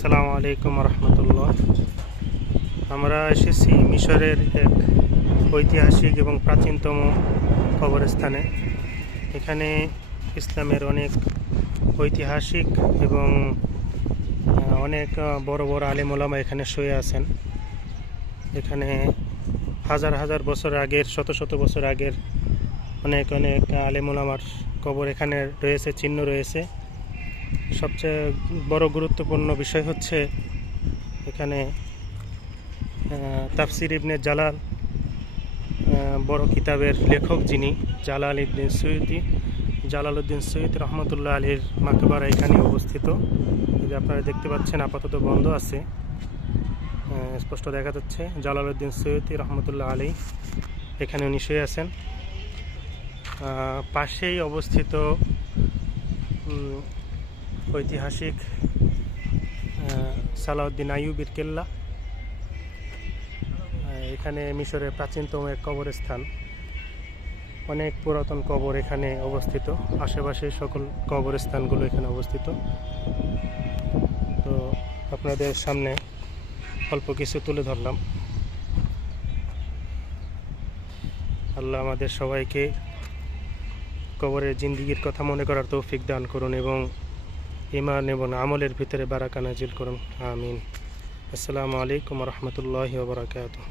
আসসালামু আলাইকুম রহমতুল্লাহ। আমরা এসেছি মিশরের এক ঐতিহাসিক এবং প্রাচীনতম কবরস্থানে। এখানে ইসলামের অনেক ঐতিহাসিক এবং অনেক বড় বড় আলেম ওলামা এখানে শুয়ে আছেন। এখানে হাজার হাজার বছর আগের, শত শত বছর আগের অনেক অনেক আলেম ওলামার কবর এখানে রয়েছে, চিহ্ন রয়েছে। সবচেয়ে বড় গুরুত্বপূর্ণ বিষয় হচ্ছে এখানে তাফসির ইবনে জালাল, বড় কিতাবের লেখক যিনি জালালউদ্দিন সৈয়দ রহমতুল্লাহ আলীর মাকবারা এখানে অবস্থিত। যে আপনারা দেখতে পাচ্ছেন আপাতত বন্ধ আছে, স্পষ্ট দেখা যাচ্ছে জালালউদ্দিন সৈয়দ রহমতুল্লাহ আলী এখানে উনি শুয়ে আছেন। পাশেই অবস্থিত ঐতিহাসিক সালাউদ্দিন আইয়ুবীর কেল্লা। এখানে মিশরের প্রাচীনতম এক কবরস্থান, অনেক পুরাতন কবর এখানে অবস্থিত। আশেপাশে সকল কবরস্থানগুলো এখানে অবস্থিত। তো আপনাদের সামনে অল্প কিছু তুলে ধরলাম। আল্লাহ আমাদের সবাইকে কবরের জিন্দিগির কথা মনে করার তৌফিক দান করুন এবং ঈমান এবং আমলের ভিতরে বারাকা নাজিল করুন। আমিন। আসসালামু আলাইকুম রহমতুল্লাহি ওয়া বারাকাতুহু।